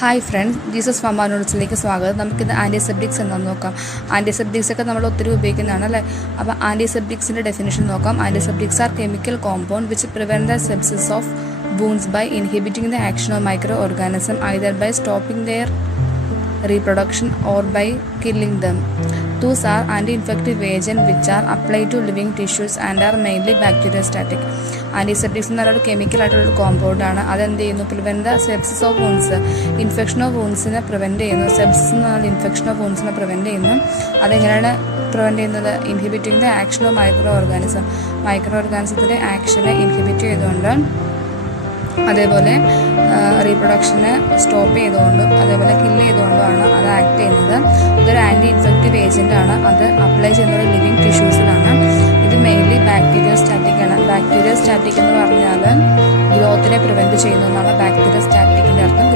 Hi friends, Jesus pharma നോട്ട്സിലേക്ക് സ്വാഗതം. നമുക്കിത് antiseptics എന്താണെന്ന് നോക്കാം. ആൻറ്റിസെപ്റ്റിക്സ് ഒക്കെ നമ്മൾ ഒത്തിരി ഉപയോഗിക്കുന്നതാണ് അല്ലേ. അപ്പോൾ ആൻറ്റിസെപ്റ്റിക്സിൻ്റെ ഡെഫിനേഷൻ നോക്കാം. Antiseptics are chemical compound which prevent the sepsis of wounds by inhibiting the action of microorganism either by stopping their reproduction or by killing them. Those are anti-infective agents which are applied to living tissues and are mainly bacteriostatic. Antiseptics എന്ന് പറയുന്നത് chemical ആയിട്ടുള്ളൊരു കോമ്പൗണ്ടാണ്. അതെന്ത് ചെയ്യുന്നു? Prevent the sepsis of wounds, infection of വൂൺസിനെ prevent ചെയ്യുന്നു. Sepsis എന്ന് പറഞ്ഞാൽ ഇൻഫെക്ഷൻ ഓഫ് വൂൺസിനെ പ്രിവെൻറ്റ് ചെയ്യുന്നു. അതെങ്ങനെയാണ് പ്രിവെൻറ്റ് ചെയ്യുന്നത്? Inhibiting the action of micro ഓർഗാനിസത്തിൻ്റെ ആക്ഷനെ ഇൻഹിബിറ്റ് ചെയ്തുകൊണ്ട്, അതേപോലെ റീപ്രൊഡക്ഷനെ സ്റ്റോപ്പ് ചെയ്തുകൊണ്ടും അതേപോലെ കില്ല് ചെയ്തുകൊണ്ടുമാണ് അത് ആക്ട് ചെയ്യുന്നത്. ഇതൊരു ആൻറ്റി ഇൻഫെക്റ്റീവ് ഏജൻ്റാണ്. അത് അപ്ലൈ ചെയ്യുന്നത് ലിവിങ് ടിഷ്യൂസിലാണ്. ഇത് മെയിൻലി ബാക്ടീരിയോസ്റ്റാറ്റിക് ആണ്. ബാക്ടീരിയോസ്റ്റാറ്റിക് എന്ന് പറഞ്ഞാൽ ഗ്രോത്തിനെ പ്രിവെൻറ്റ് ചെയ്യുന്നതാണ് ബാക്ടീരിയോസ്റ്റാറ്റിക്കിൻ്റെ അർത്ഥം.